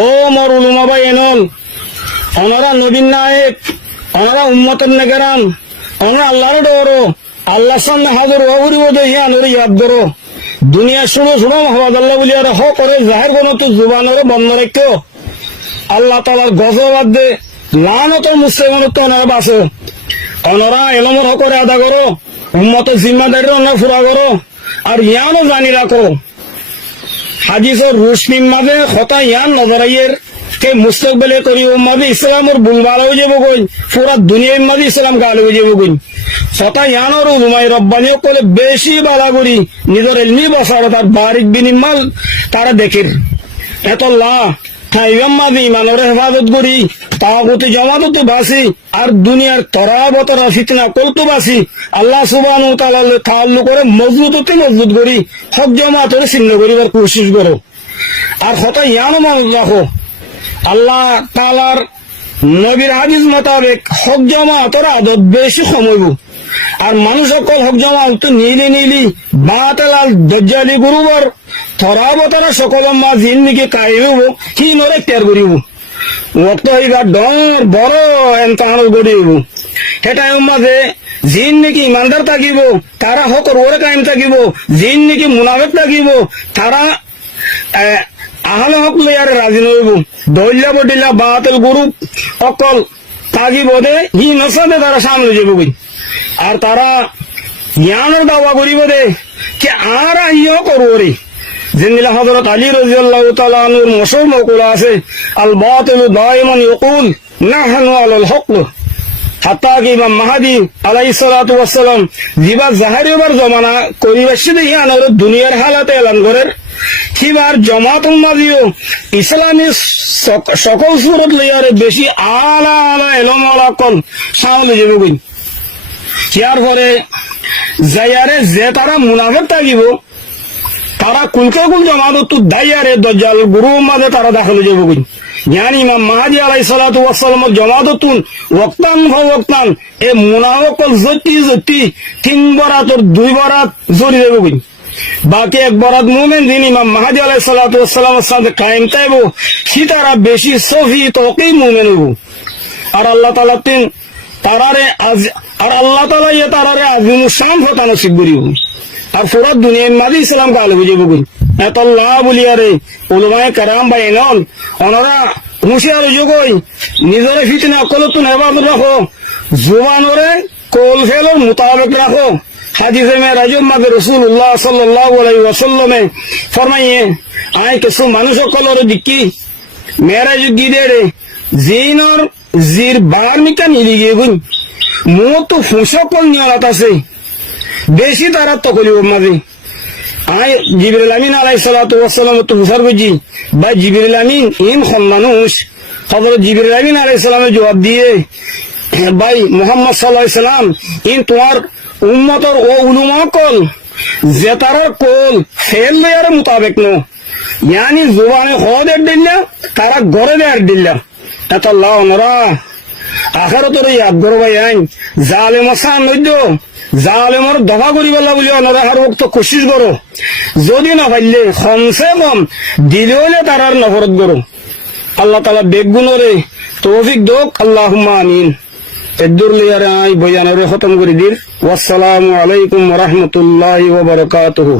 ও মোর উলুমা ভাই এনল, ওনারা নবীন নায়ক, ওনারা উম্মতের নেগেরান, ওনারা আল্লাহর ডরো, আল্লাহর সামনে হাজির হবরিব দেহিয়া নরে ইয়াদ ধরো। দুনিয়া শুনো শুনো মোহাম্মদ আল্লাহ বলি আর হ করে জাহের কোন তো জুবানরে বন্ধ রেখো। আল্লাহ তাআলার গজবাদ দে লানত মুসলিমানত ওনারা বাসো। ওনারা এলমর হকরে আদা করো, উম্মতের জিম্মাদারি ওনারা পুরা করো। আর ইয়ানও জানি রাখো হাদিসের রুশনির মাঝে কথা ইয়ান নজরাইয়ের কে মুস্তকবেলে করি উম্মাদে ইসলামের বুলবাল হয়ে যাবো কই, পুরা দুনিয়ার মাঝে ইসলাম গাল হয়ে যাবো কই। কথা ইয়ানোর উলুমাই রব্বানিও করে বেশি বালা করি নিজের এলমি বসার তার বারিক বিনিমল তারা দেখের এত লা খাইবাম মাঝে ইমানের হেফাজত করি, তাগুতি জামাততে বাসি আর দুনিয়ার তরা বতরা ফিতনা কলতো বাসি। আল্লাহ সুবহানাহু ওয়া তাআলা তাআল্লুক করে মজবুততে মজবুত করি, হক জামাতের চিহ্ন করিবার কোশিশ করো। আর কথা ইয়ানো মনে রাখো আল্লাহ তাআলার নবীর হাদিস মোতাবেক হক জামাতের আদত বেশি কমাইব। আর মানুষ সকল হক জামাত নীলি নীলি বাতেলাল দজ্জালি গুরুবর তরাবতারা সকল মা জিন্দিকে কাইব কি নরে ত্যার করিব। ওক্ত হইবা ডর বড় এনকান গড়িব। সেটাই মাঝে জিন নাকি ইমানদার থাকিব তারা হক ওরে কায়েম থাকিব, জিন নাকি মুনাফিক থাকিব তারা আহলে হক লইয়ার রাজি নইব। দইলা বডিলা বাতিল গুরু অকল থাকিব দে হি নসাদে তারা সামনে যাব। আর তারা জ্ঞানের দাওয়া করিব দে কে আর ইয় করবো রে। যেদিন হযরত আলী রাদিয়াল্লাহু তাআলা আনহুর মশহুর মাকুলা আছে, আল বাতিলু দাইমান ইয়াকুল নাহনু আলাল হক। হাত্তা কি ইমাম মাহদী আলাইহিস সালাতু ওয়াস সালাম জিবা জাহারিবার জমানা করিবাসি দেহি আনর দুনিয়ার হালাতে এলান করেন কিবার জামাত উম্মাদিও ইসলামী সকল সুরত লইয়ারে বেশি আলা আলা এলম আলা কল সামলে যাবে কই। ইয়ার পরে যাইয়ারে যে তারা মুনাফিক থাকিব তারা কুলকে কুল জামাত তো দাইয়ারে দজ্জাল গুরু মাঝে তারা দাখল যাব কই। यानी इमाम महदी अलैहिस्सलातु वस्सलाम जमातुन वक्तान फवक्तान ए मुनाफिक जति जति तीन बरात और दुई बरात जोड़ी देबो कई। बाकी एक बरात मोमेन दिन इमाम महदी अलैहिस्सलातु वस्सलाम साथ कायम ताइबो सीतारा बेशी सफी तौकी मोमेन हो। और अल्लाह ताला तीन तारारे आज और अल्लाह ताला ये तारारे आजिम शान फता नसीब करियो। और पूरा दुनिया में इस्लाम का आलो बुझे कई। এতল্লাহ বলিয়ারে উলামায়ে কেরাম বাইনল ওনারা হুঁশিয়ার যোগই নিজরে ফিতনা কলতুন হেফাজত রাখো, জুবানরে কল ফেলর মোতাবেক রাখো। হাদিসে মে রাজুম মাদে রাসূলুল্লাহ সাল্লাল্লাহু আলাইহি ওয়াসাল্লামে ফরমাইয়ে আয় কিছু মানুষ সকলের দিকি মেরা যুগি দে রে জিনর জির বার্মিকা নিলিগে গুন মত ফুসকল নিয়ত আছে বেশি তারা তকলিব মাঝে আয় জিবরিল আমিন আলাইহিস সালাতু ওয়াস সালাম তো বুঝারবজি বা জিবরিল আমিন ইন খন মানুষ হযরত জিবরিল আমিন আলাইহিস সালামের জবাব দিয়ে ভাই মুহাম্মদ সাল্লাল্লাহু আলাইহি সাল্লাম ইন তোমার উম্মতর ও উলুমা কল যে তারা কল ফেল লয়ার মোতাবেক নো यानी जुबाने খোদের দিল্লা তারা গরে দেয়ার দিল্লা এত আল্লাহ ওনরা আখিরাতের ইয়াদ করো ভাই আইন জালেম আসান নইদো জালেমর দফা করিবলা বলি ওনারা হার ওক্ত কোশিশ করো, যদি না পাইলে কমসে কম দিলে হলে তারার নফরত করো। আল্লাহ তাআলা বেগুনরে তৌফিক দোক, আল্লাহুম্মা আমিন। এদুর লিয়ারে আই বয়ানরে খতম করে দিন। ওয়াসসালামু আলাইকুম ওয়া রাহমাতুল্লাহি ওয়া বারাকাতুহু।